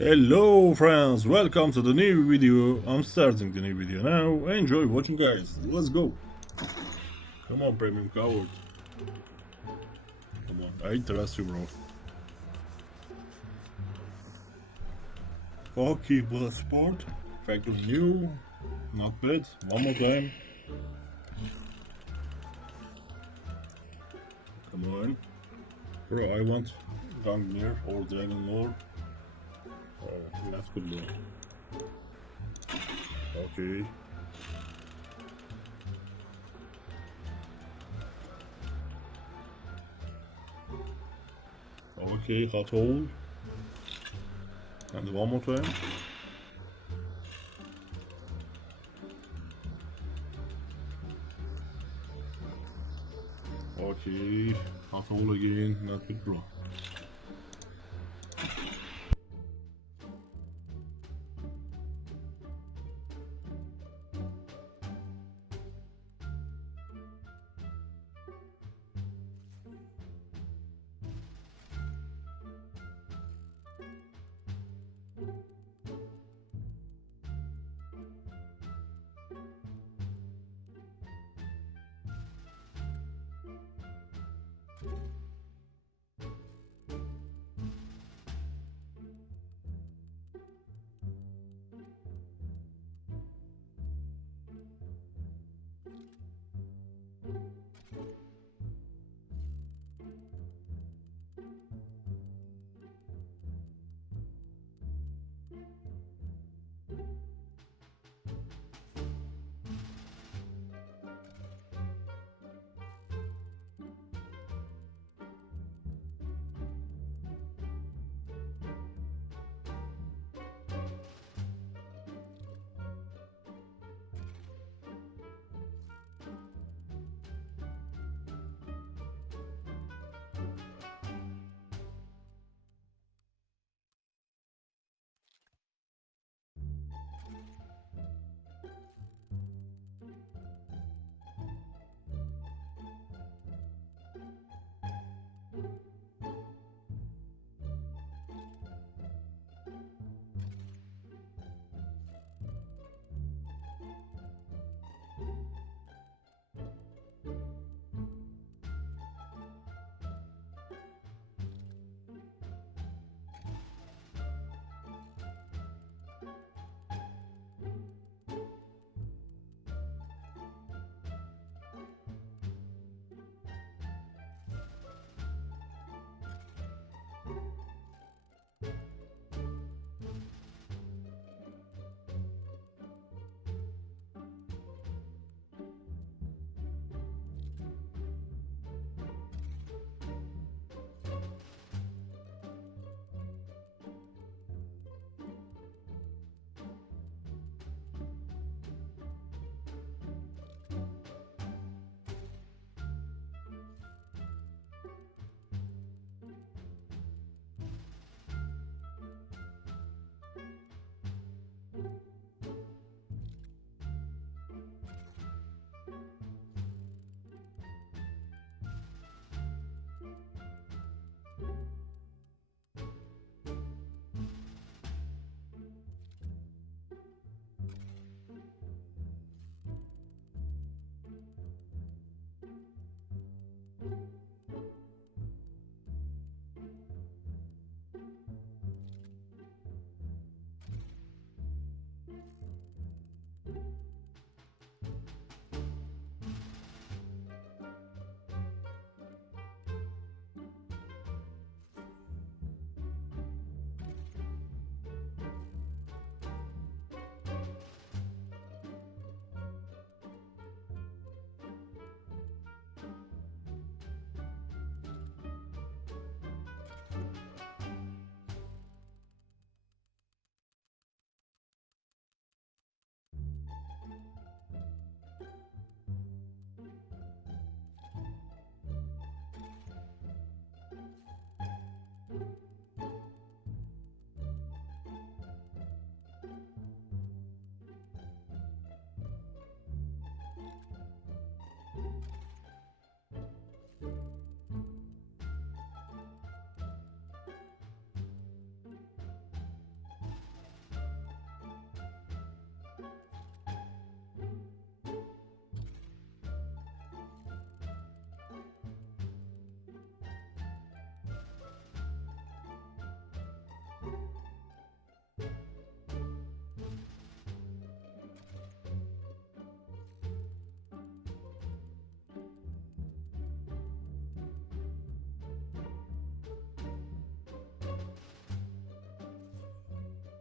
Hello friends, welcome to the new video. I'm starting the new video now. Enjoy watching guys. Let's go. Come on premium coward. Come on, I trust you bro. Okay, bullet sport. Factor new. Not bad. One more time. Come on. Bro, I want Gungnir or Dragon Lord. Oh, that's good bro. Okay. Okay, hot hole. And one more time. Okay, hot hole again. Not good bro.